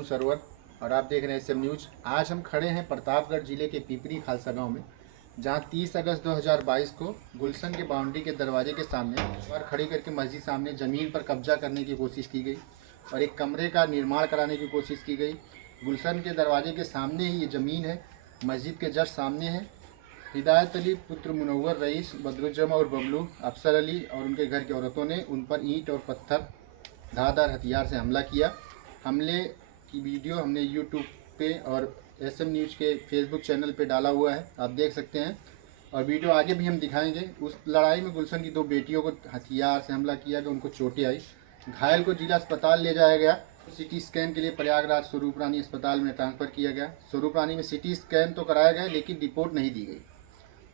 हूं सरवर और आप देख रहे हैं SM न्यूज। आज हम खड़े हैं प्रतापगढ़ जिले के पिपरी खालसा गांव में, जहां 30 अगस्त 2022 को गुलशन के बाउंड्री के दरवाजे के सामने और खड़ी करके मस्जिद सामने ज़मीन पर कब्जा करने की कोशिश की गई और एक कमरे का निर्माण कराने की कोशिश की गई। गुलशन के दरवाजे के सामने ही ये ज़मीन है, मस्जिद के जस्ट सामने है। हिदायत अली पुत्र मुनव्वर रईस, बदरुज्जमा और बबलू, अफसर अली और उनके घर की औरतों ने उन पर ईंट और पत्थर धारदार हथियार से हमला किया। हमले की वीडियो हमने YouTube पे और SM न्यूज़ के फेसबुक चैनल पे डाला हुआ है, आप देख सकते हैं। और वीडियो आगे भी हम दिखाएंगे। उस लड़ाई में गुलशन की 2 बेटियों को हथियार से हमला किया गया, उनको चोटें आई। घायल को जिला अस्पताल ले जाया गया, CT स्कैन के लिए प्रयागराज स्वरूप रानी अस्पताल में ट्रांसफ़र किया गया। स्वरूप रानी में CT स्कैन तो कराया गया लेकिन रिपोर्ट नहीं दी गई।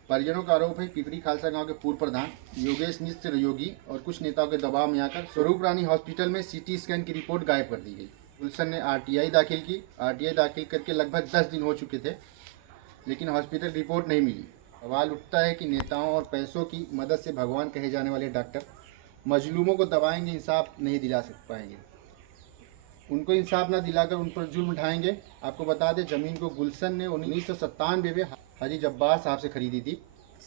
परिजनों का आरोप है पिपरी खालसा गांव के पूर्व प्रधान योगेश मिश्र योगी और कुछ नेताओं के दबाव में आकर स्वरूप रानी हॉस्पिटल में CT स्कैन की रिपोर्ट गायब कर दी गई। गुलशन ने RTI दाखिल की। RTI दाखिल करके लगभग 10 दिन हो चुके थे लेकिन हॉस्पिटल रिपोर्ट नहीं मिली। सवाल उठता है कि नेताओं और पैसों की मदद से भगवान कहे जाने वाले डॉक्टर मजलूमों को दबाएंगे, इंसाफ नहीं दिला पाएंगे। उनको इंसाफ ना दिलाकर उन पर जुल्म उठाएंगे। आपको बता दें, ज़मीन को गुलशन ने 1997 में हाजी जब्बार साहब से खरीदी थी।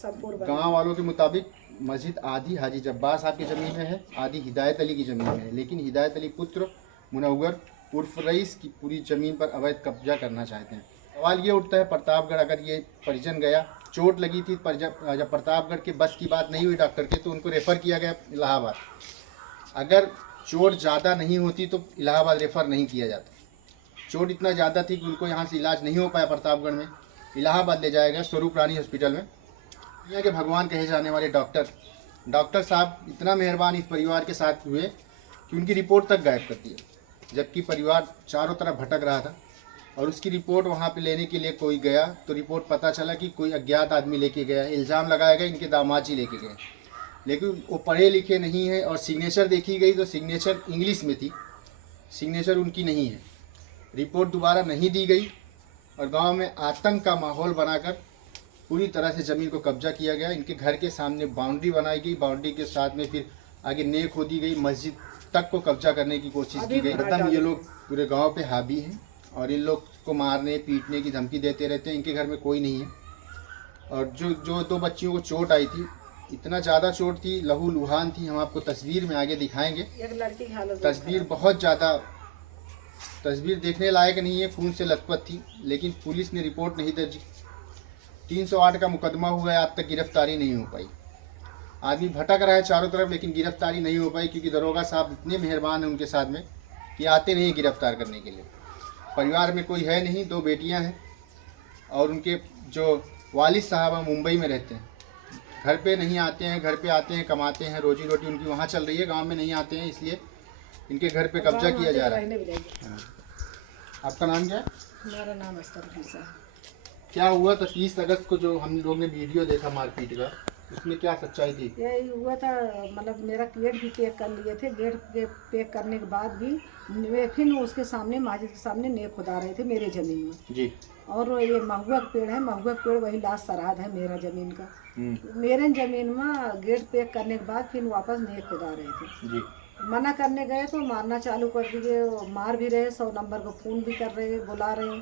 गांव वालों के मुताबिक मस्जिद आधी हाजी जब्बार साहब की ज़मीन में है, आधी हिदायत अली की ज़मीन में है, लेकिन हिदायत अली पुत्र मुनव्वर उर्फ रईस की पूरी ज़मीन पर अवैध कब्जा करना चाहते हैं। सवाल ये उठता है, प्रतापगढ़ अगर ये परिजन गया, चोट लगी थी पर जब प्रतापगढ़ के बस की बात नहीं हुई डॉक्टर के, तो उनको रेफ़र किया गया इलाहाबाद। अगर चोट ज़्यादा नहीं होती तो इलाहाबाद रेफ़र नहीं किया जाता। चोट इतना ज़्यादा थी कि उनको यहाँ से इलाज नहीं हो पाया प्रतापगढ़ में, इलाहाबाद ले जाया गया स्वरूप रानी हॉस्पिटल में। यहाँ के भगवान कहे जाने वाले डॉक्टर साहब इतना मेहरबान इस परिवार के साथ हुए कि उनकी रिपोर्ट तक गायब कर दी, जबकि परिवार चारों तरफ भटक रहा था। और उसकी रिपोर्ट वहाँ पे लेने के लिए कोई गया तो रिपोर्ट पता चला कि कोई अज्ञात आदमी लेके गया। इल्ज़ाम लगाया गया इनके दामाद जी लेके गए, लेकिन वो पढ़े लिखे नहीं है। और सिग्नेचर देखी गई तो सिग्नेचर इंग्लिश में थी, सिग्नेचर उनकी नहीं है। रिपोर्ट दोबारा नहीं दी गई और गांव में आतंक का माहौल बनाकर पूरी तरह से ज़मीन को कब्जा किया गया। इनके घर के सामने बाउंड्री बनाई गई, बाउंड्री के साथ में फिर आगे नेक खोदी गई, मस्जिद तक को कब्जा करने की कोशिश की गई। एकदम ये लोग पूरे गांव पे हावी हैं और इन लोग को मारने पीटने की धमकी देते रहते हैं। इनके घर में कोई नहीं है। और जो 2 बच्चियों को चोट आई थी, इतना ज़्यादा चोट थी, लहू लुहान थी। हम आपको तस्वीर में आगे दिखाएंगे। तस्वीर बहुत ज़्यादा, तस्वीर देखने लायक नहीं है, खून से लथपथ थी। लेकिन पुलिस ने रिपोर्ट नहीं दर्ज। 308 का मुकदमा हुआ है, आज तक गिरफ्तारी नहीं हो पाई। आदमी भटक रहा है चारों तरफ लेकिन गिरफ्तारी नहीं हो पाई, क्योंकि दरोगा साहब इतने मेहरबान हैं उनके साथ में कि आते नहीं गिरफ्तार करने के लिए। परिवार में कोई है नहीं, 2 बेटियां हैं और उनके जो वालिद साहब हैं मुंबई में रहते हैं। घर पे नहीं आते हैं, घर पे आते हैं कमाते हैं, रोजी रोटी उनकी वहाँ चल रही है, गांव में नहीं आते हैं, इसलिए इनके घर पे कब्जा किया जा रहा है। आपका नाम क्या है? मेरा नाम है। क्या हुआ था 30 अगस्त को जो हम लोग ने वीडियो देखा मारपीट का, उसमें क्या सच्चाई थी? यही हुआ था, मतलब मेरा गेट भी पैक कर लिए थे। गेट के पैक करने के बाद भी फिर उसके सामने मस्जिद के सामने नेक खुदा रहे थे मेरे ज़मीन में जी। और ये महुआ का पेड़ है, महुआ का पेड़ वही लास्ट सराहद है मेरा ज़मीन का। मेरे ज़मीन में गेट पैक करने के बाद फिर वापस नेक खुदा रहे थे जी। मना करने गए तो मारना चालू कर दिए, मार भी रहे, 100 नंबर को फ़ोन भी कर रहे, बुला रहे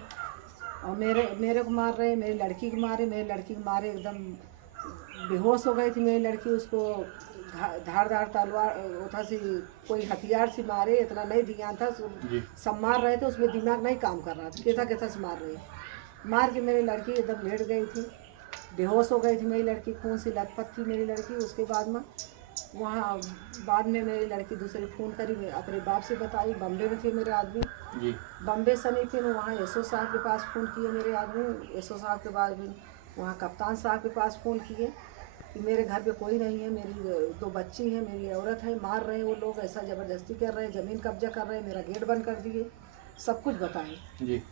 और मेरे को मार रहे, मेरी लड़की को मारे, मेरी लड़की को मारे, एकदम बेहोश हो गई थी मेरी लड़की। उसको धारदार तलवार उठा सी कोई हथियार से मारे, इतना नहीं ध्यान था, सब मार रहे थे, उसमें दिमाग नहीं काम कर रहा था, कैसा कैसा से मार रहे। मार के मेरी लड़की एकदम लेट गई थी, बेहोश हो गई थी मेरी लड़की, खून से लथपथ थी मेरी लड़की। उसके बाद में वहाँ बाद में मेरी लड़की दूसरी फ़ोन करी, अपने बाप से बताई। बम्बे में थे मेरे आदमी, बम्बे से नहीं, फिर वहाँ SO साहब के पास फ़ोन किए मेरे आदमी। SO साहब के बाद भी वहाँ कप्तान साहब के पास फ़ोन किए कि मेरे घर पे कोई नहीं है, मेरी 2 बच्ची हैं, मेरी औरत है, मार रहे हैं वो लोग, ऐसा ज़बरदस्ती कर रहे हैं, ज़मीन कब्जा कर रहे हैं, मेरा गेट बंद कर दिए, सब कुछ बताएं जी।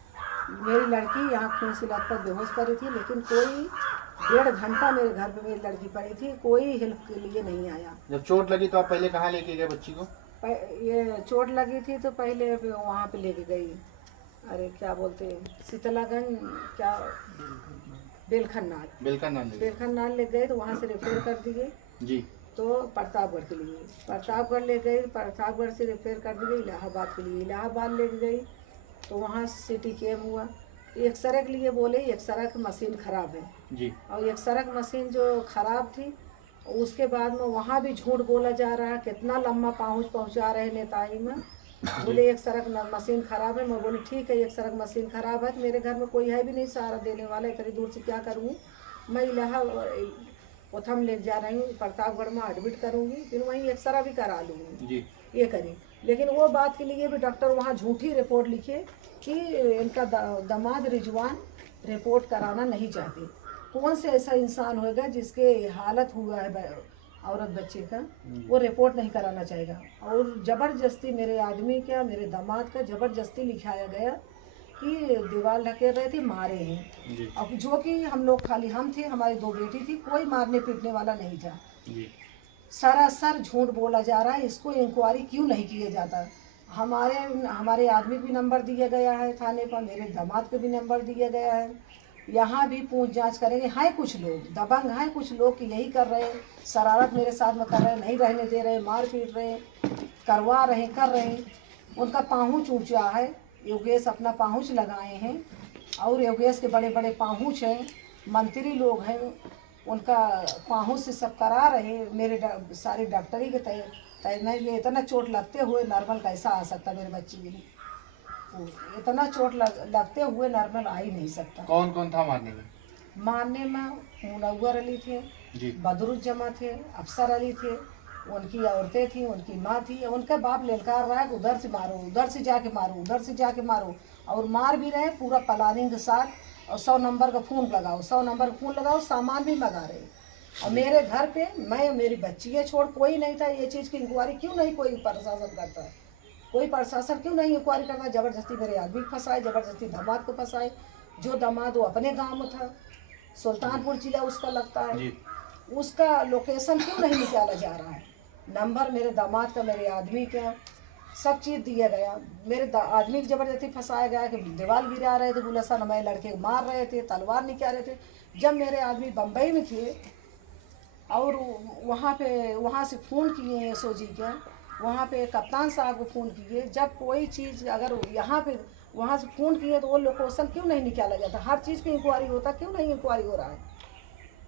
मेरी लड़की यहाँ खून से लथपथ बेहोश पड़ी थी, लेकिन कोई 1.5 घंटा मेरे घर पे मेरी लड़की पड़ी थी, कोई हेल्प के लिए नहीं आया। जब चोट लगी तो आप पहले कहाँ लेके गए बच्ची को? ये चोट लगी थी तो पहले वहाँ पे लेके गई, अरे क्या बोलते शीतलागंज, क्या बेलखन्नाल ले गए, तो वहाँ से रेफर कर दिए जी। तो प्रतापगढ़ के लिए, प्रतापगढ़ ले गई, प्रतापगढ़ से रेफर कर दी गई इलाहाबाद के लिए, इलाहाबाद ले गई तो वहाँ सिटी कैम हुआ। एक्सरे के लिए बोले एक्सरे की मशीन खराब है जी। और एक्सरे की मशीन जो खराब थी उसके बाद में वहाँ भी झूठ बोला जा रहा है, कितना लम्बा पहुँचा रहे नेताई में। बोले एक्सरे की मशीन खराब है। मैं बोली ठीक है, एक्सरे की मशीन खराब है तो मेरे घर में कोई है भी नहीं सहारा देने वाला, इतनी दूर से क्या करूँगी। मैं प्रथम ले जा रही हूँ, प्रतापगढ़ में एडमिट करूँगी, फिर वहीं एक्सरा भी करा लूँगी जी। ये करें। लेकिन वो बात के लिए भी डॉक्टर वहाँ झूठी रिपोर्ट लिखे कि इनका दामाद रिजवान रिपोर्ट कराना नहीं चाहते। कौन से ऐसा इंसान होगा जिसके हालत हुआ है औरत बच्चे का, वो रिपोर्ट नहीं कराना चाहेगा। और ज़बरदस्ती मेरे आदमी का, मेरे दामाद का ज़बरदस्ती लिखाया गया कि दीवार ढकेल रहे थे, मारे हैं। अब जो कि हम लोग खाली हम थे, हमारी 2 बेटी थी, कोई मारने पीटने वाला नहीं था। सरासर झूठ बोला जा रहा है। इसको इंक्वायरी क्यों नहीं किया जाता। हमारे आदमी को भी नंबर दिया गया है थाने पर, मेरे दामाद को भी नंबर दिया गया है। यहाँ भी पूछ जांच करेंगे। हैं कुछ लोग दबंग हैं, कुछ लोग कि यही कर रहे हैं, शरारत मेरे साथ में कर रहे हैं, नहीं रहने दे रहे, मार पीट रहे, करवा रहे, कर रहे। उनका पाहुच ऊँचा है, योगेश अपना पाहुच लगाए हैं और योगेश के बड़े बड़े पाहुच हैं, मंत्री लोग हैं, उनका पाहुच से सब करा रहे। मेरे सारी डॉक्टरी के तैरने ये इतना चोट लगते हुए नॉर्मल कैसा आ सकता मेरे बच्चे के लिए। इतना चोट लगते हुए नॉर्मल आ ही नहीं सकता। कौन कौन था मारने में? मारने में मुनव्वर अली थे जी, बदरुज्जमा थे, अफसर अली थे, उनकी औरतें थी, उनकी माँ थी। उनका बाप ललकार रहा है उधर से मारो, उधर से जाके मारो, उधर से जाके मारो, और मार भी रहे पूरा प्लानिंग के साथ। और 100 नंबर का फ़ोन लगाओ, 100 नंबर का फ़ोन लगाओ, सामान भी मंगा रहे। और मेरे घर पे मैं मेरी बच्ची है छोड़ कोई नहीं था। ये चीज़ की इंक्वायरी क्यों नहीं कोई प्रशासन करता है? कोई प्रशासन क्यों नहीं इंक्वायरी करना? ज़बरदस्ती मेरे आदमी को फंसाए, ज़बरदस्ती दामाद को फंसाए। जो दामाद वो अपने गांव में था, सुल्तानपुर जिला उसका लगता है, उसका लोकेशन क्यों नहीं निकाला जा रहा है? नंबर मेरे दामाद का, मेरे आदमी का, सब चीज़ दिया गया। मेरे आदमी की ज़बरदस्ती फंसाया गया कि दीवार गिरा रहे थे, गुलसन हमारे लड़के को मार रहे थे, तलवार निकाल रहे थे। जब मेरे आदमी बम्बई में थे और वहाँ से फ़ोन किए एसओ जी का, वहाँ पे कप्तान साहब को फ़ोन किए। जब कोई चीज़ अगर यहाँ पे वहाँ से फ़ोन किए तो वो लोकेशन क्यों नहीं निकाला जाता? हर चीज़ की इंक्वायरी होता, क्यों नहीं इंक्वायरी हो रहा है?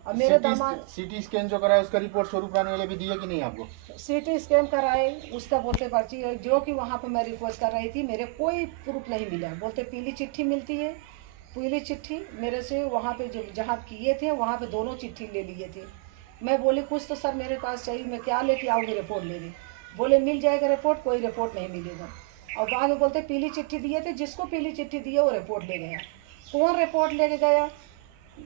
अब मेरे दामाद सीटी स्कैन जो कराया उसका रिपोर्ट स्वरूप रानी वाले भी दिया कि नहीं आपको? सीटी स्कैन कराए, उसका बोलते पर्ची है जो कि वहाँ पे मैं रिक्वेस्ट कर रही थी, मेरे कोई प्रूफ नहीं मिला। बोलते पीली चिट्ठी मिलती है, पीली चिट्ठी मेरे से वहाँ पे जो जहाँ किए थे वहाँ पे दोनों चिट्ठी ले लिए थे। मैं बोली कुछ तो सर मेरे पास चाहिए, मैं क्या लेके आऊँगी रिपोर्ट लेने? बोले मिल जाएगा रिपोर्ट, कोई रिपोर्ट नहीं मिलेगा। और बाद में बोलते पीली चिट्ठी दिए थे, जिसको पीली चिट्ठी दी है वो रिपोर्ट ले गया। कौन रिपोर्ट लेके गया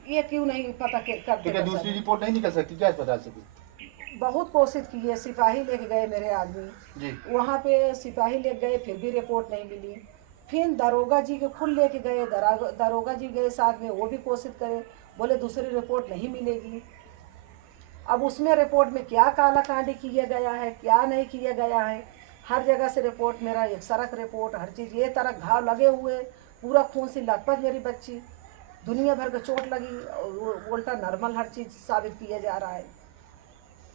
ये क्यों नहीं पता करते? क्या दूसरी रिपोर्ट नहीं निकल सकती क्या बता सके? बहुत कोशिश की है, सिपाही लेके गए मेरे आदमी जी, वहाँ पे सिपाही ले गए, फिर भी रिपोर्ट नहीं मिली। फिर दरोगा जी के खुद लेके गए, दरोगा जी गए साथ में, वो भी कोशिश करे, बोले दूसरी रिपोर्ट नहीं मिलेगी। अब उसमें रिपोर्ट में क्या काला कांडी किया गया है, क्या नहीं किया गया है, हर जगह से रिपोर्ट मेरा एक सरक रिपोर्ट, हर चीज़ ये तरह घाव लगे हुए, पूरा खून से लथपथ मेरी बच्ची, दुनिया भर का चोट लगी, उल्टा नॉर्मल हर चीज़ साबित किया जा रहा है।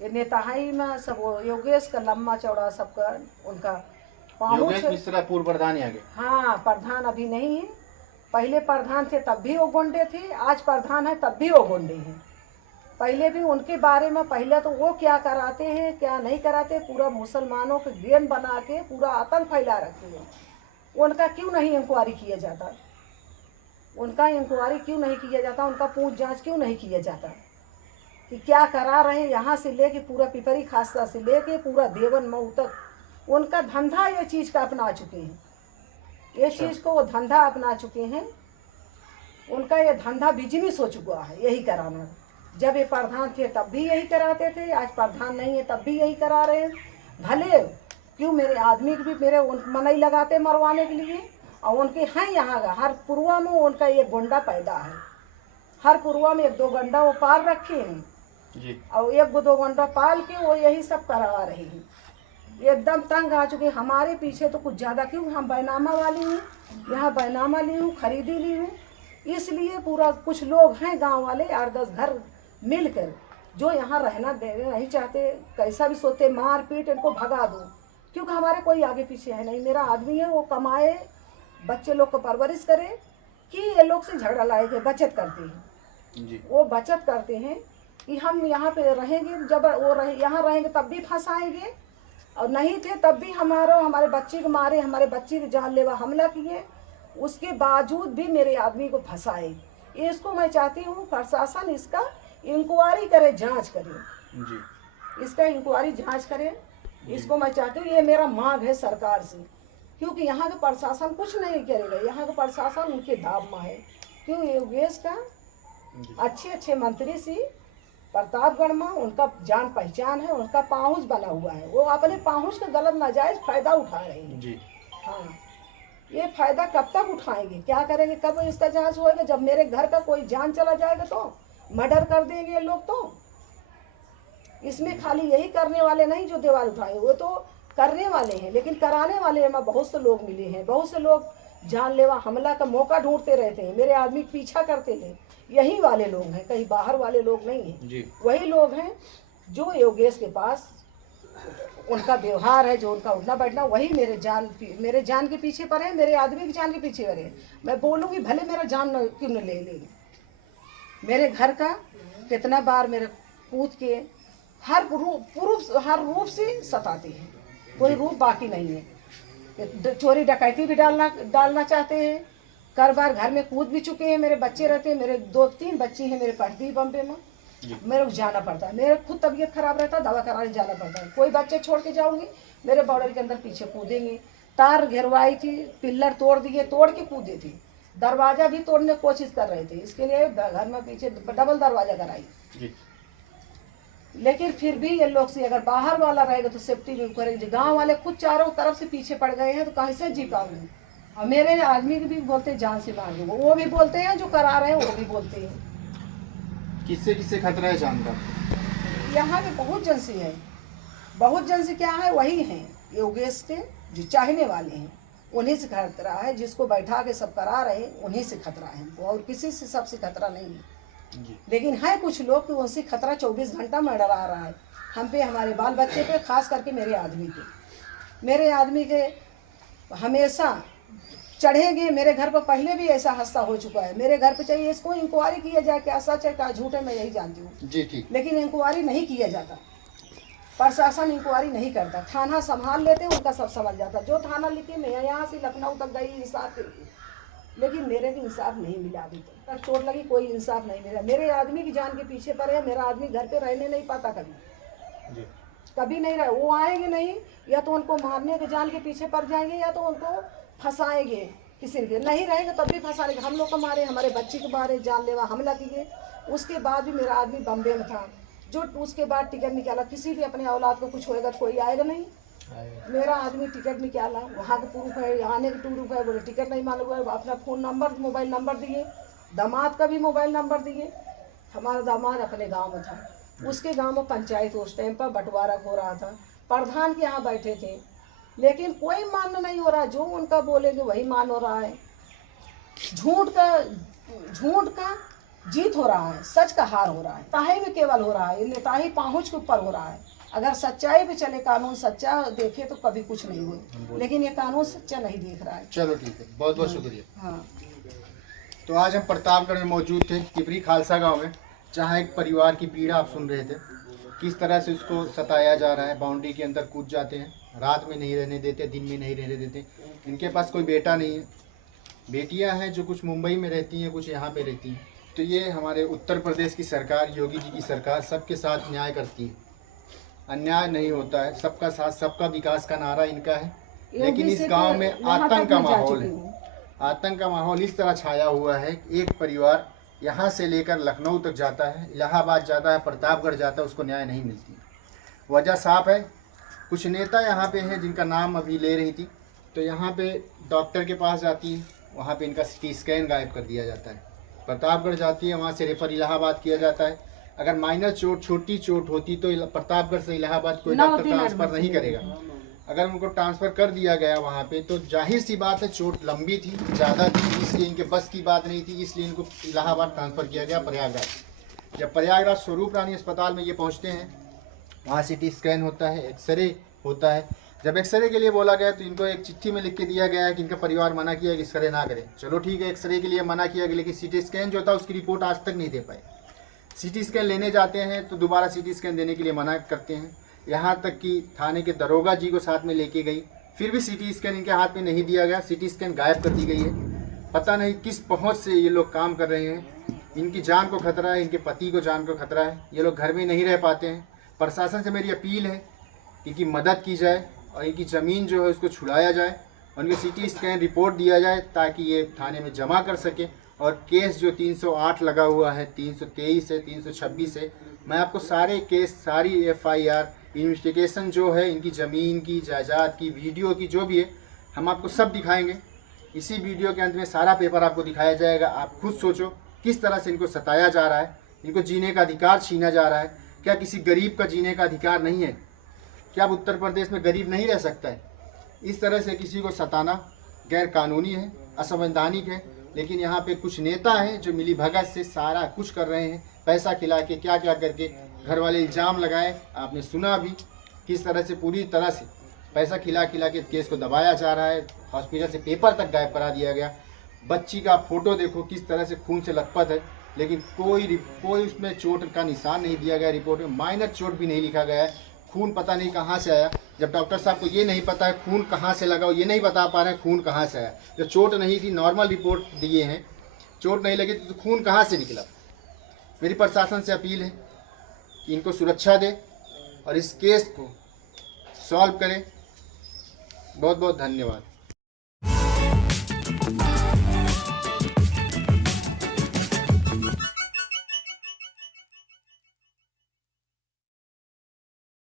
ये नेताई में सब योगेश का लम्बा चौड़ा सबका उनका योगेश मिश्रा पूर्व प्रधान आगे। हाँ, प्रधान अभी नहीं है, पहले प्रधान थे तब भी वो गुंडे थे, आज प्रधान है तब भी वो गुंडे हैं। पहले भी उनके बारे में पहले तो वो क्या कराते हैं क्या नहीं कराते, पूरा मुसलमानों के गेम बना के पूरा आतंक फैला रखे हैं। उनका क्यों नहीं इंक्वायरी किया जाता? उनका इंक्वायरी क्यों नहीं किया जाता? उनका पूछ जांच क्यों नहीं किया जाता कि क्या करा रहे? यहाँ से लेके पूरा पिपरी खास्ता से लेके पूरा देवन मऊ तक उनका धंधा ये चीज़ का अपना चुके हैं, ये चीज़ को वो धंधा अपना चुके हैं। उनका ये धंधा बिजनेस हो चुका है, यही कराना। जब ये प्रधान थे तब भी यही कराते थे, आज प्रधान नहीं है तब भी यही करा रहे हैं। भले क्यों मेरे आदमी भी मेरे मनई लगाते मरवाने के लिए, और उनके हैं यहाँ का हर पुरवा में उनका ये गुंडा पैदा है, हर पुरवा में 1-2 गंडा वो पाल रखे हैं जी, और 1-2 गंडा पाल के वो यही सब करवा रहे हैं। एकदम तंग आ चुके हमारे पीछे तो कुछ ज़्यादा क्यों, हम बैनामा वाली हूँ, यहाँ बैनामा ली हूँ, खरीदी ली हूँ, इसलिए पूरा कुछ लोग हैं गांव वाले 8-10 घर मिलकर जो यहाँ रहना देना नहीं चाहते, कैसा भी सोते मार पीट इनको भगा दो, क्योंकि हमारे कोई आगे पीछे है नहीं। मेरा आदमी है वो कमाए बच्चे लोग को परवरिश करें कि ये लोग से झगड़ा लाएंगे, बचत करते हैं जी। वो बचत करते हैं कि हम यहाँ पे रहेंगे, जब वो यहाँ रहेंगे तब भी फंसाएंगे, और नहीं थे तब भी हमारे बच्चे को मारे, हमारे बच्चे को जानलेवा हमला किए, उसके बावजूद भी मेरे आदमी को फंसाए। इसको मैं चाहती हूँ प्रशासन इसका इंक्वायरी करे, जांच करे जी। इसका इंक्वायरी जांच करे, इसको मैं चाहती हूँ। ये मेरा मांग है सरकार से, क्योंकि यहाँ का प्रशासन कुछ नहीं करेगा, यहाँ का प्रशासन उनके दाब में है। क्यों योगेश का अच्छे मंत्री सी प्रतापगढ़ में उनका जान पहचान है, उनका पाहुच बना हुआ है, वो अपने पाहुच का गलत नाजायज फायदा उठा रहे हैं जी। हाँ, ये फायदा कब तक उठाएंगे, क्या करेंगे, कब इसका जांच होएगा? जब मेरे घर का कोई जान चला जाएगा तो मर्डर कर देंगे ये लोग। तो इसमें खाली यही करने वाले नहीं जो दीवार उठाए, वो तो करने वाले हैं, लेकिन कराने वाले में बहुत से लोग मिले हैं। बहुत से लोग जानलेवा हमला का मौका ढूंढते रहते हैं, मेरे आदमी पीछा करते हैं, यही वाले लोग हैं, कहीं बाहर वाले लोग नहीं हैं जी। वही लोग हैं जो योगेश के पास उनका व्यवहार है, जो उनका उठना बैठना, वही मेरे जान के पीछे पर है, मेरे आदमी की जान के पीछे पर है। मैं बोलूँगी भले मेरा जान क्यों न ले लेंगे, मेरे घर का कितना बार मेरे पूछ के हर रूप से सताते हैं, कोई रूप बाकी नहीं है। चोरी डकैती भी डालना चाहते हैं, कई बार घर में कूद भी चुके हैं। मेरे बच्चे रहते हैं, मेरे 2-3 बच्ची हैं, मेरे पढ़ती है बम्बे में, मेरे को जाना पड़ता है, मेरे खुद तबीयत खराब रहता है, दवा कराने जाना पड़ता है। कोई बच्चे छोड़ के जाऊंगी, मेरे बॉर्डर के अंदर पीछे कूदेंगे। तार घेरवाई थी, पिल्लर तोड़ दिए, तोड़ के कूदे थे, दरवाजा भी तोड़ने की कोशिश कर रहे थे, इसके लिए घर में पीछे डबल दरवाजा कराई। लेकिन फिर भी ये लोग से अगर बाहर वाला रहेगा तो सेफ्टी नहीं करेंगे। गांव वाले खुद चारों तरफ से पीछे पड़ गए हैं, तो कैसे जी पाऊंगी? और मेरे आदमी भी बोलते हैं जान से मार दूंगा, वो भी बोलते हैं, जो करा रहे हैं वो भी बोलते हैं। किससे किससे खतरा है जान का? यहाँ पे बहुत जन से है, बहुत जन से क्या है, वही हैं योगेश के जो चाहने वाले हैं, उन्हीं से खतरा है। जिसको बैठा के सब करा रहे हैं उन्हीं से खतरा है, और किसी से सबसे खतरा नहीं है। लेकिन है कुछ लोग कि उनसे खतरा 24 घंटा में डरा रहा है, हम पे, हमारे बाल बच्चे पे, खास करके मेरे आदमी के हमेशा चढ़ेंगे। मेरे घर पर पहले भी ऐसा हादसा हो चुका है, मेरे घर पे चाहिए इसको इंक्वायरी किया जाए, क्या सच है क्या झूठ है मैं यही जानती हूँ जी। ठीक। लेकिन इंक्वायरी नहीं किया जाता, प्रशासन इंक्वायरी नहीं करता, थाना संभाल लेते उनका सब समझ जाता। जो थाना लिखी, मैं यहाँ से लखनऊ तक गई इंसाफ के लिए, लेकिन मेरे को इंसाफ नहीं मिला अभी तक। चोट लगी, कोई इंसाफ नहीं मिला। मेरे आदमी की जान के पीछे पर है, मेरा आदमी घर पे रहने नहीं पाता, कभी नहीं रहे। वो आएंगे नहीं, या तो उनको मारने के जान के पीछे पड़ जाएंगे, या तो उनको फंसाएंगे, किसी के नहीं रहेगा तब भी फंसाएंगे। हम लोग को मारे, हमारे बच्चे को मारे, जानलेवा हमला किए। उसके बाद भी मेरा आदमी बम्बे में था, जो उसके बाद टिकट निकाला। किसी भी अपने औलाद को कुछ होएगा तो कोई आएगा नहीं, मेरा आदमी टिकट निकाला, वहाँ का प्रूफ है, आने का प्रूफ है, बोले टिकट नहीं मालूम है, अपना फ़ोन नंबर, मोबाइल नंबर दिए, दामाद का भी मोबाइल नंबर दिए। हमारा दामाद अपने गांव में था, उसके गांव में पंचायत उस टाइम पर बंटवारा हो रहा था, प्रधान के यहाँ बैठे थे, लेकिन कोई मान्य नहीं हो रहा। जो उनका बोलेंगे वही मान हो रहा है। झूठ का जीत हो रहा है, सच का हार हो रहा है, ताही में केवल हो रहा है, नेताही पाहुच के ऊपर हो रहा है। अगर सच्चाई पे चले, कानून सच्चा देखे तो कभी कुछ नहीं हुए, लेकिन ये कानून सच्चा नहीं देख रहा है। चलो ठीक है, बहुत बहुत शुक्रिया। हाँ। तो आज हम प्रतापगढ़ में मौजूद थे, पिपरी खालसा गांव में, जहां एक परिवार की पीड़ा आप सुन रहे थे, किस तरह से उसको सताया जा रहा है। बाउंड्री के अंदर कूद जाते हैं, रात में नहीं रहने देते, दिन में नहीं रहने देते। इनके पास कोई बेटा नहीं है, बेटियां हैं जो कुछ मुंबई में रहती हैं, कुछ यहाँ पे रहती हैं। तो ये हमारे उत्तर प्रदेश की सरकार, योगी जी की सरकार सबके साथ न्याय करती है, अन्याय नहीं होता है, सबका साथ सबका विकास का नारा इनका है। लेकिन इस गांव में आतंक का माहौल है, आतंक का माहौल इस तरह छाया हुआ है। एक परिवार यहाँ से लेकर लखनऊ तक जाता है, इलाहाबाद जाता है, प्रतापगढ़ जाता है, उसको न्याय नहीं मिलती। वजह साफ है, कुछ नेता यहाँ पे हैं जिनका नाम अभी ले रही थी, तो यहाँ पे डॉक्टर के पास जाती है, वहाँ पे इनका CT स्कैन गायब कर दिया जाता है। प्रतापगढ़ जाती है, वहाँ से रेफर इलाहाबाद किया जाता है। अगर माइनर चोट, छोटी चोट होती तो प्रतापगढ़ से इलाहाबाद कोई डॉक्टर ट्रांसफ़र नहीं करेगा। अगर उनको ट्रांसफ़र कर दिया गया वहाँ पे, तो जाहिर सी बात है चोट लंबी थी, ज़्यादा थी, इसलिए इनके बस की बात नहीं थी, इसलिए इनको इलाहाबाद ट्रांसफ़र किया गया प्रयागराज। जब प्रयागराज स्वरूप रानी अस्पताल में ये पहुँचते हैं, वहाँ CT स्कैन होता है, एक्सरे होता है, जब एक्सरे के लिए बोला गया तो इनको एक चिट्ठी में लिख के दिया गया है कि इनका परिवार मना किया कि एक्सरे ना करें। चलो ठीक है, एक्सरे के लिए मना किया गया, लेकिन सीटी स्कैन जो था उसकी रिपोर्ट आज तक नहीं दे पाए। सीटी स्कैन लेने जाते हैं तो दोबारा सीटी स्कैन देने के लिए मना करते हैं। यहाँ तक कि थाने के दरोगा जी को साथ में लेके गई, फिर भी सीटी स्कैन इनके हाथ में नहीं दिया गया, सीटी स्कैन गायब कर दी गई है। पता नहीं किस पहुँच से ये लोग काम कर रहे हैं। इनकी जान को खतरा है, इनके पति को जान को खतरा है, ये लोग घर में नहीं रह पाते हैं। प्रशासन से मेरी अपील है कि इनकी मदद की जाए और इनकी ज़मीन जो है उसको छुड़ाया जाए, उनके सीटी स्कैन रिपोर्ट दिया जाए ताकि ये थाने में जमा कर सके। और केस जो 308 लगा हुआ है, 323 है, 326 है, मैं आपको सारे केस, सारी FIR, इन्वेस्टिगेशन जो है इनकी ज़मीन की, जायदाद की, वीडियो की, जो भी है, हम आपको सब दिखाएंगे। इसी वीडियो के अंत में सारा पेपर आपको दिखाया जाएगा। आप खुद सोचो किस तरह से इनको सताया जा रहा है, इनको जीने का अधिकार छीना जा रहा है। क्या किसी गरीब का जीने का अधिकार नहीं है? क्या अब उत्तर प्रदेश में गरीब नहीं रह सकता है? इस तरह से किसी को सताना गैर कानूनी है, असंवैधानिक है। लेकिन यहाँ पे कुछ नेता हैं जो मिली भगत से सारा कुछ कर रहे हैं, पैसा खिला के, क्या क्या करके। घर वाले इल्ज़ाम लगाए, आपने सुना भी किस तरह से पूरी तरह से पैसा खिला के केस को दबाया जा रहा है। हॉस्पिटल से पेपर तक गायब करा दिया गया। बच्ची का फोटो देखो किस तरह से खून से लथपथ है, लेकिन कोई उसमें चोट का निशान नहीं दिया गया। रिपोर्ट में माइनर चोट भी नहीं लिखा गया है। खून पता नहीं कहाँ से आया, जब डॉक्टर साहब को ये नहीं पता है खून कहाँ से लगा, ये नहीं बता पा रहे हैं खून कहाँ से आया। जो चोट नहीं थी, नॉर्मल रिपोर्ट दिए हैं, चोट नहीं लगी तो खून कहाँ से निकला। मेरी प्रशासन से अपील है कि इनको सुरक्षा दे और इस केस को सॉल्व करें। बहुत बहुत धन्यवाद।